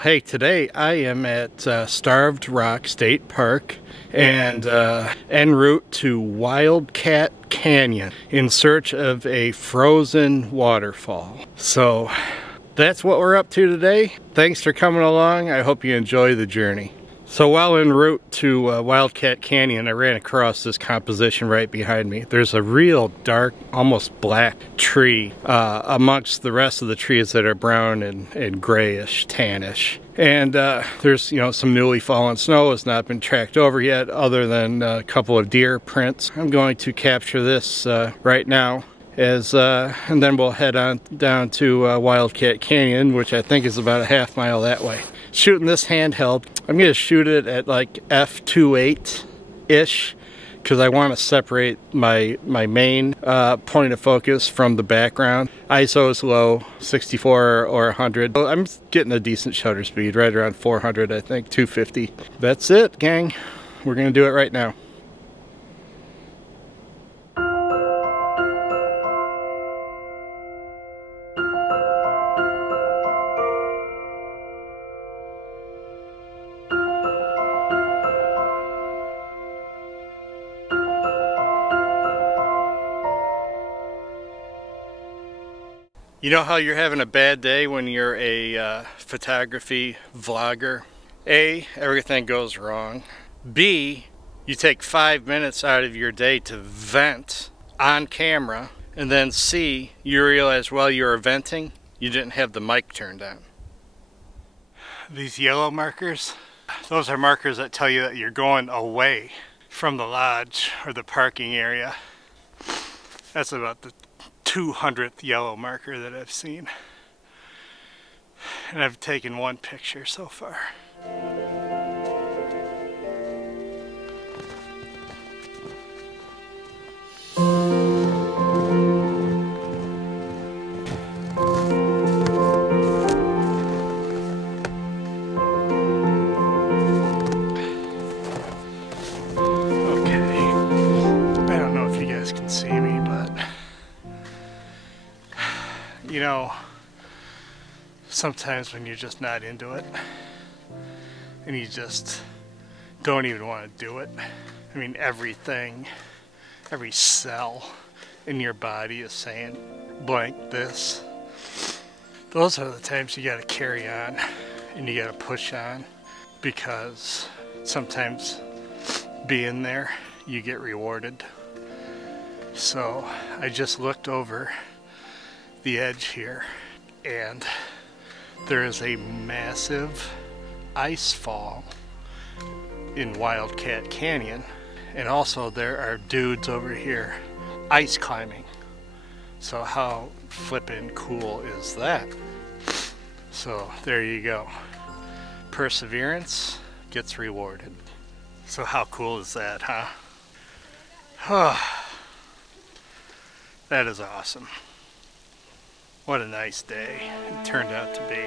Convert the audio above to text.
Hey, today I am at Starved Rock State Park and en route to Wildcat Canyon in search of a frozen waterfall. So that's what we're up to today. Thanks for coming along. I hope you enjoy the journey. So while en route to Wildcat Canyon, I ran across this composition right behind me. There's a real dark, almost black tree amongst the rest of the trees that are brown and grayish, tannish. And there's, some newly fallen snow has not been tracked over yet, other than a couple of deer prints. I'm going to capture this right now. And then we'll head on down to Wildcat Canyon, which I think is about a half mile that way. Shooting this handheld, I'm going to shoot it at like f2.8-ish because I want to separate my main point of focus from the background. ISO is low, 64 or 100. I'm getting a decent shutter speed, right around 400, I think, 250. That's it, gang. We're going to do it right now. You know how you're having a bad day when you're a photography vlogger? A, everything goes wrong. B, you take 5 minutes out of your day to vent on camera. And then C, you realize while you were venting, you didn't have the mic turned on. These yellow markers, those are markers that tell you that you're going away from the lodge or the parking area. That's about the 200th yellow marker that I've seen, and I've taken one picture so far. Okay, I don't know if you guys can see me, but sometimes when you're just not into it and you just don't even want to do it. I mean, everything, every cell in your body is saying blank this. Those are the times you got to carry on and you got to push on, because sometimes being there you get rewarded. So I just looked over the edge here, and there is a massive ice fall in Wildcat Canyon, and also there are dudes over here ice climbing. So how flippin' cool is that? So there you go. Perseverance gets rewarded. So how cool is that, huh? That is awesome. What a nice day it turned out to be.